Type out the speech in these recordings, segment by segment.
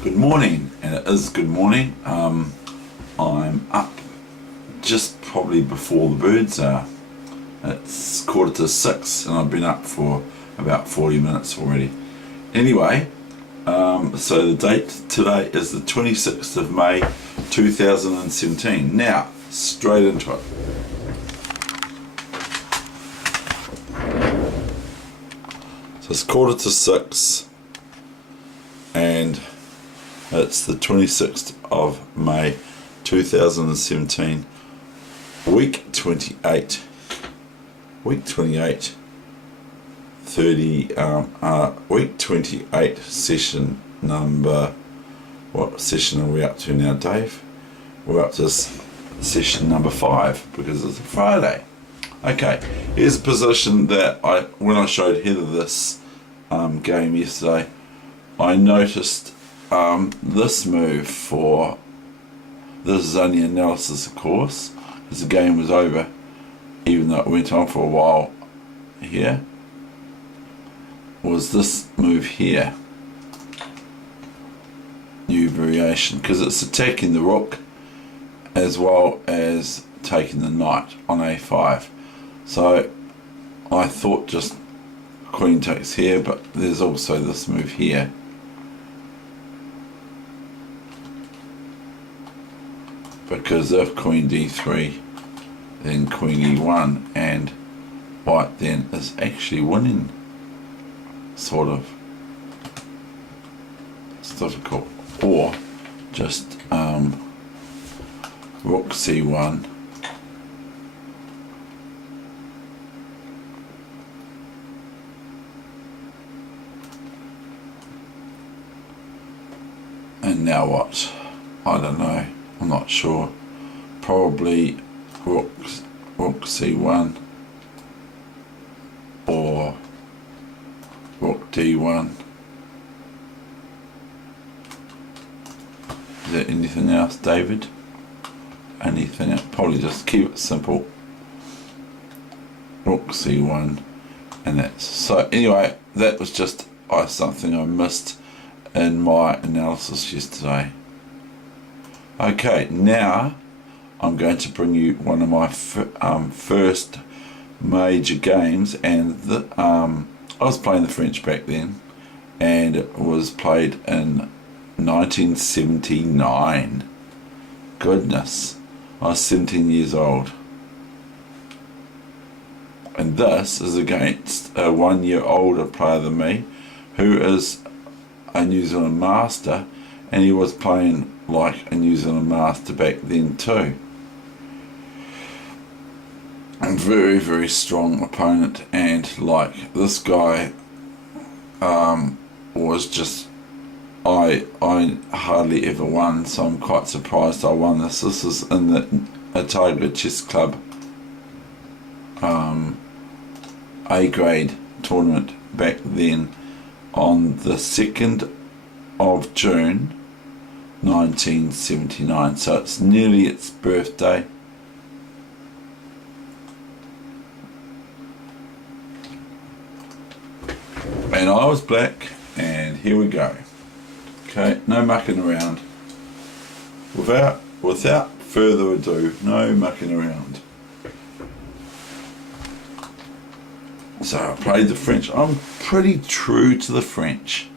Good morning, and it is good morning. I'm up just probably before the birds are. It's 5:45 and I've been up for about 40 minutes already. Anyway, so the date today is the 26th of May 2017. Now, straight into it. So it's 5:45 and it's the 26th of May 2017, week 28, session number, what session are we up to now, Dave? We're up to session number 5 because it's a Friday. Okay, here's a position that when I showed Heather this game yesterday, I noticed this move this is only analysis of course, because the game was over, even though it went on for a while here, was this move here. New variation, because it's attacking the rook as well as taking the knight on a5. So I thought just queen takes here, but there's also this move here. Because if queen d3, then queen e1, and white then is actually winning, sort of. It's difficult. Or just rook c1, and now what? I don't know. I'm not sure. Probably rook c1 or rook d1. Is there anything else, David? Anything else? Probably just keep it simple. Rook c1, and that's so. Anyway, that was just something I missed in my analysis yesterday. Okay, now I'm going to bring you one of my first major games, and I was playing the French back then, and it was played in 1979. Goodness, I was 17 years old. And this is against a 1 year older player than me, who is a New Zealand master, and he was playing like a New Zealand master back then too. A very, very strong opponent, and like this guy was just, I hardly ever won, so I'm quite surprised I won this. This is in the AGrade Chess Club AGrade tournament back then on the 2nd of June 1979, so it's nearly its birthday. And I was black, and here we go. Okay, no mucking around. Without further ado, no mucking around. So I played the French. I'm pretty true to the French.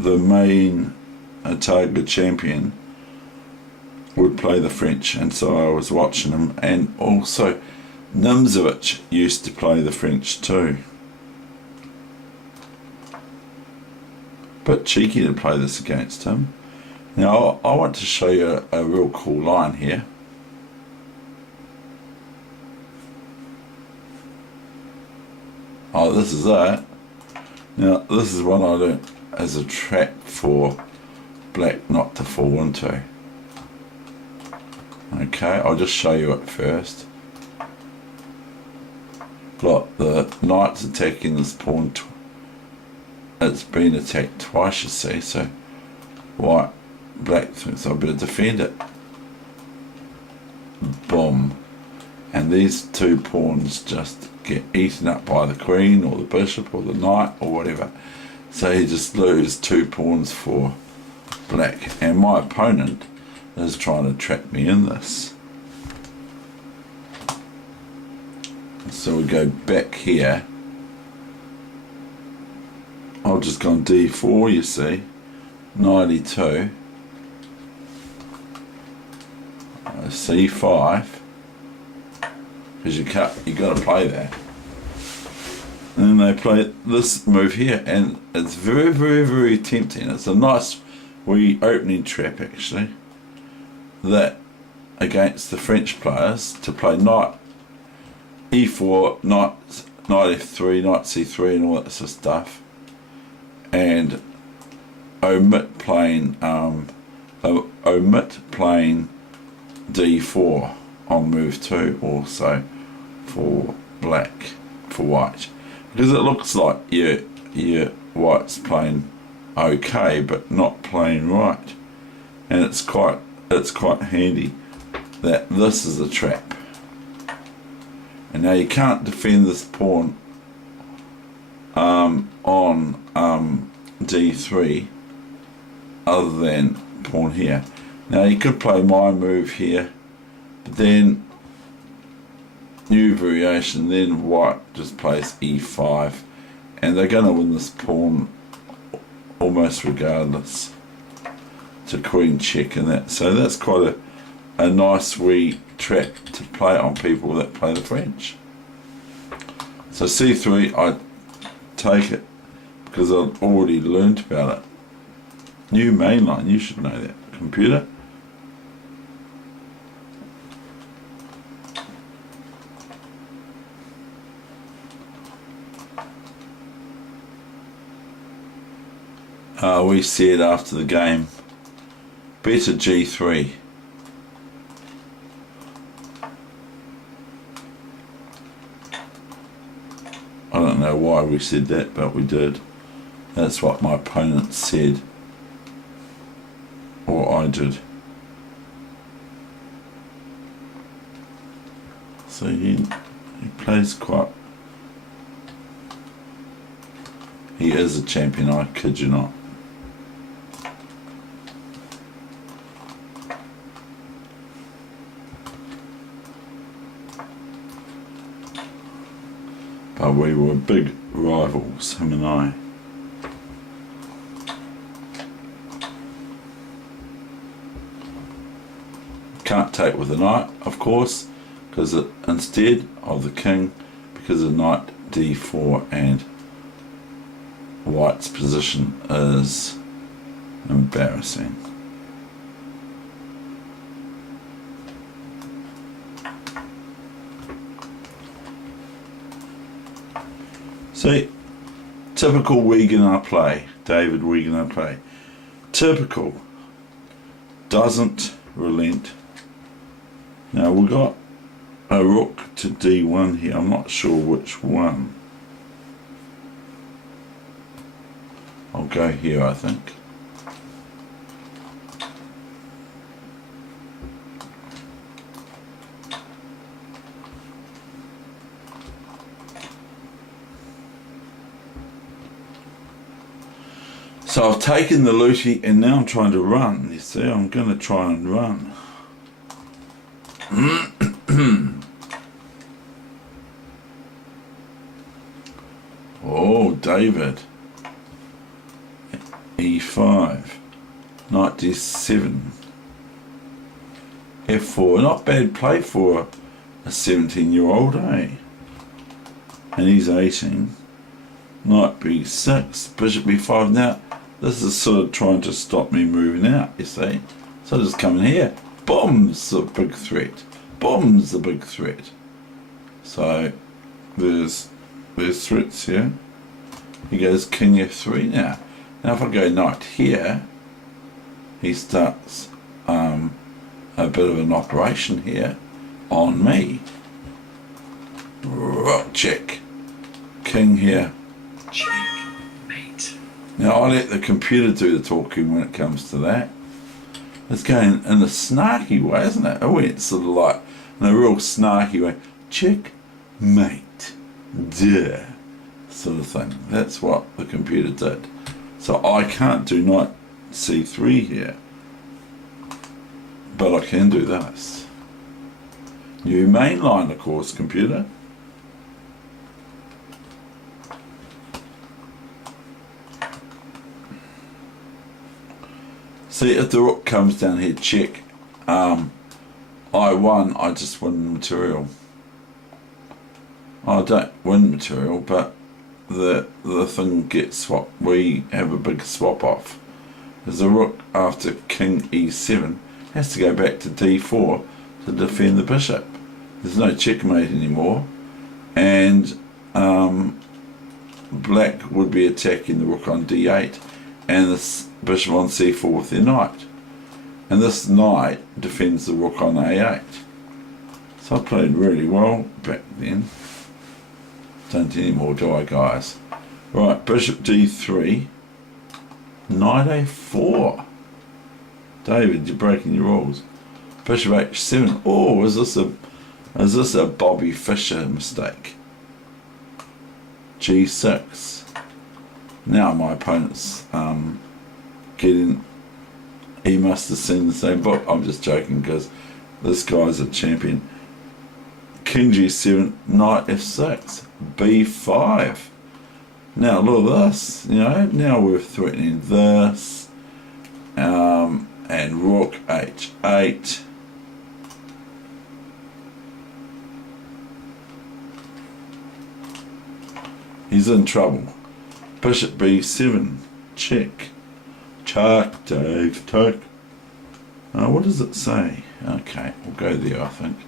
The main AGrade champion would play the French, and so I was watching him, and also Nimzowitsch used to play the French too. But cheeky to play this against him. Now I want to show you a real cool line here. Oh, this is that. Now this is one I learnt as a trap for black not to fall into. Okay, I'll just show you it first. Look, the knight's attacking this pawn. It's been attacked twice, you see, so black thinks I better defend it. Boom. And these two pawns just get eaten up by the queen or the bishop or the knight or whatever. So he just lose 2 pawns for black, and my opponent is trying to trap me in this. So we go back here. I'll just go on d4, you see, 92, c5, because you got to play that. And then they play this move here, and it's very, very, very tempting. It's a nice wee opening trap, actually, that against the French players to play knight e4, knight f3, knight c3, and all that sort of stuff, and omit playing d4 on move 2 also for black, for white, because it looks like your white's playing okay but not playing right, and it's quite handy that this is a trap. And now you can't defend this pawn on d3 other than pawn here. Now you could play my move here, but then new variation, then white just plays e5, and they're going to win this pawn almost regardless to queen check and that. So that's quite a nice wee trap to play on people that play the French. So c3, I take it because I've already learned about it. New mainline, you should know that, computer. We said after the game, better g3. I don't know why we said that, but we did. That's what my opponent said, or I did. So he plays quite... He is a champion, I kid you not. But we were big rivals, him and I. Can't take with the knight, of course, because instead of the king, because of knight d4, and white's position is embarrassing. See, typical Weegenaar play, David Weegenaar play. Typical, doesn't relent. Now we've got a rook to d1 here, I'm not sure which one. I'll go here, I think. So I've taken the looty and now I'm trying to run. You see, I'm going to try and run. Oh, David. E5. Knight D7. F4. Not bad play for a 17-year-old, eh? And he's 18. Knight B6. Bishop B5. Now, this is sort of trying to stop me moving out, you see. So I just come in here. Bomb's the big threat. Bomb's the big threat. So there's threats here. He goes king f3 now. Now if I go knight here, he starts a bit of an operation here on me. Rook check. King here. Checkmate. Now I let the computer do the talking when it comes to that. It's going in a snarky way, isn't it? It went sort of like in a real snarky way. Checkmate. duh, sort of thing. That's what the computer did. So I can't do knight c3 here, but I can do this. New main line, of course, computer. See, if the rook comes down here, check, I won, I just win material. I don't win material, but the thing gets swapped. We have a big swap off. Because the rook after king e7 has to go back to d4 to defend the bishop. There's no checkmate anymore, and black would be attacking the rook on d8 and the bishop on c4 with their knight. And this knight defends the rook on a8. So I played really well back then. Don't anymore, do I, guys? Right, bishop d3, knight a4. David, you're breaking your rules. Bishop h7. Oh, is this a Bobby Fischer mistake? g6. Now my opponent's getting. He must have seen the same book. I'm just joking because this guy's a champion. King g7, knight f6, b5. Now look at this, you know, now we're threatening this, and rook h8. He's in trouble. Bishop b7, check. Chuck, Dave, tuck. What does it say? Okay, we'll go there, I think.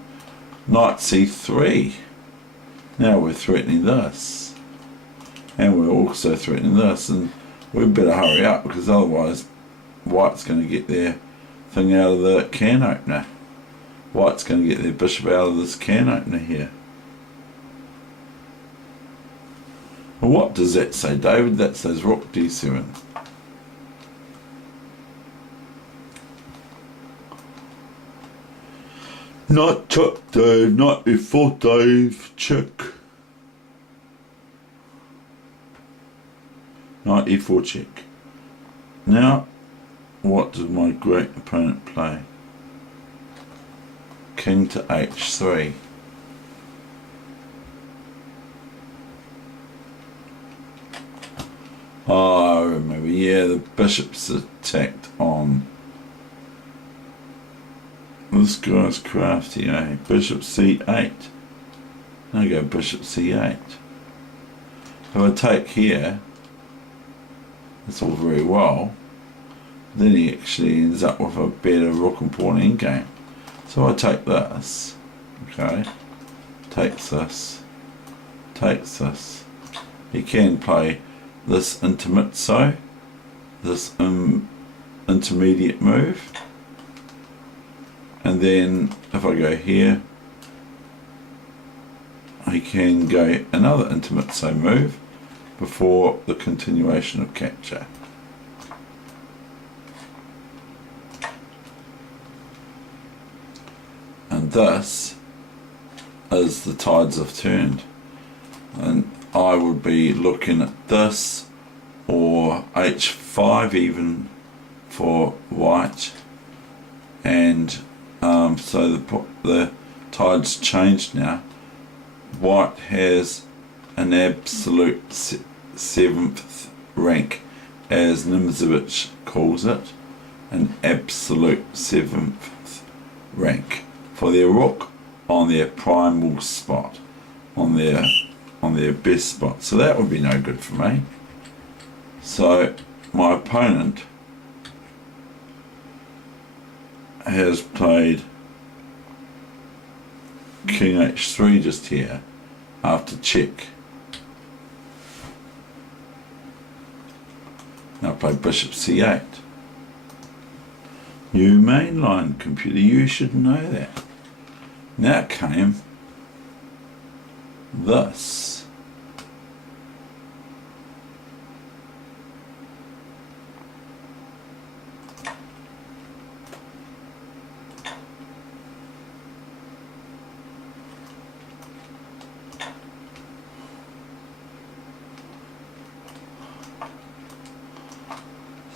Knight c3. Now we're threatening this. And we're also threatening this. And we better hurry up because otherwise white's going to get their thing out of the can opener. White's going to get their bishop out of this can opener here. Well, what does that say, David? That says rook d7. Not check, Dave, not before Dave, check. Knight e4 check. Now, what did my great opponent play? King to h3. Oh, I remember, yeah, the bishop's attacked on. This guy's crafty, eh? Bishop c8. Now go bishop c8. If I take here, that's all very well. Then he actually ends up with a better rook and pawn endgame. So I take this, okay? Takes this. Takes this. He can play this intermezzo, this intermediate move. And then if I go here, I can go another intermezzo move before the continuation of capture. And this is the tides have turned. And I would be looking at this or h5 even for white, and so the tide's changed now. White has an absolute 7th rank, as Nimzowitsch calls it, an absolute 7th rank for their rook on their primal spot, on their best spot. So that would be no good for me. So my opponent has played king h3 just here after check. Now play bishop c8. New mainline, computer, you should know that. Now came this.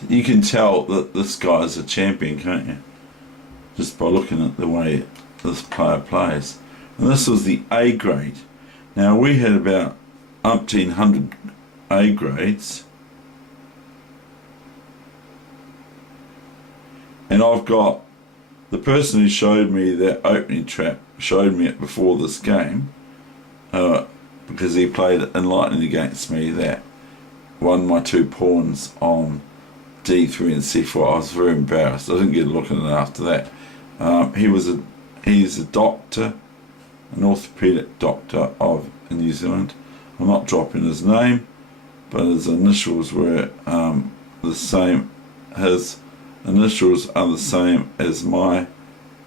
You can tell that this guy's a champion, can't you? Just by looking at the way this player plays. And this was the A grade. Now we had about umpteen hundred A grades. And I've got the person who showed me that opening trap, showed me it before this game, because he played Enlightening against me, that won my 2 pawns on D3 and C4. I was very embarrassed. I didn't get a look at it after that. He's a doctor, an orthopaedic doctor of New Zealand. I'm not dropping his name, but his initials were the same. His initials are the same as my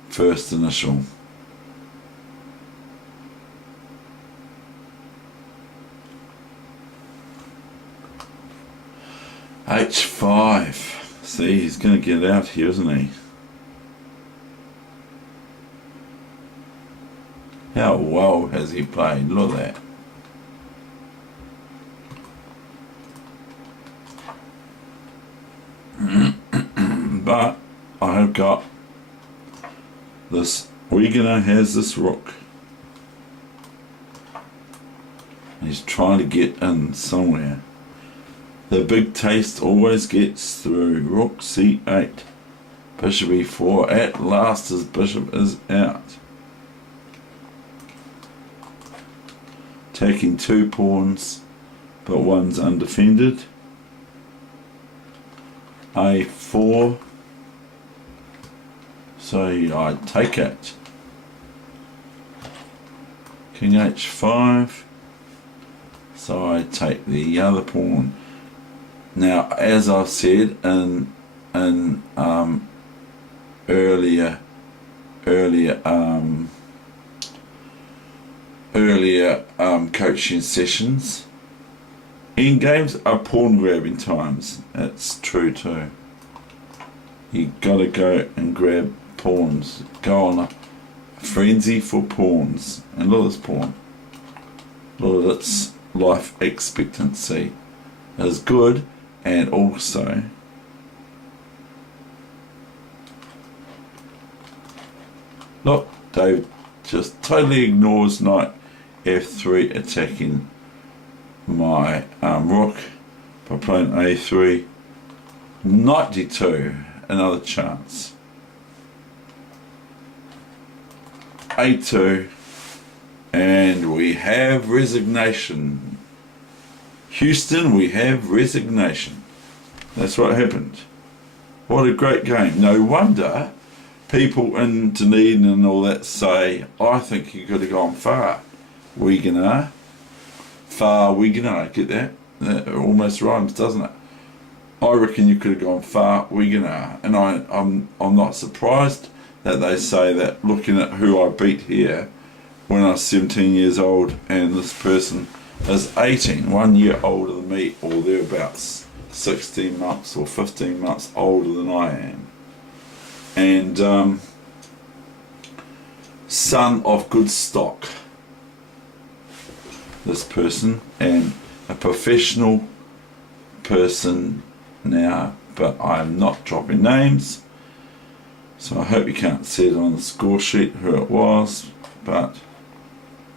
first initial. H5. See, he's going to get out here, isn't he? How well has he played? Look at that. But I have got this. Weegenaar has this rook. He's trying to get in somewhere. The big taste always gets through. Rook C8. Bishop E4. At last his bishop is out. Taking 2 pawns, but one's undefended. A4. So I take it. King H5. So I take the other pawn. Now, as I've said in earlier coaching sessions, in games are pawn grabbing times. It's true too. You gotta go and grab pawns. Go on a frenzy for pawns. And look at this pawn. Look at its life expectancy. Is good. And also, look, Dave just totally ignores knight F3 attacking my rook by playing A3. Knight D2, another chance. A2, and we have resignation. Houston, we have resignation. That's what happened. What a great game. No wonder people in Dunedin and all that say, I think you could have gone far. Weegenaar. Far Weegenaar. Get that? That almost rhymes, doesn't it? I reckon you could have gone far Weegenaar. And I'm not surprised that they say that, looking at who I beat here when I was 17 years old and this person is 18, 1 year older than me, or thereabouts, 16 months or 15 months older than I am, and son of good stock, this person, and a professional person now, but I'm not dropping names, so I hope you can't see it on the score sheet who it was, but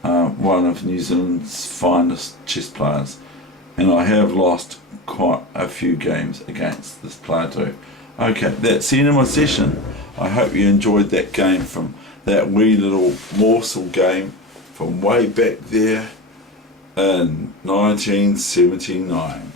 one of New Zealand's finest chess players, and I have lost quite a few games against this player too. Okay, that's the end of my session. I hope you enjoyed that game, from that wee little morsel game from way back there in 1979.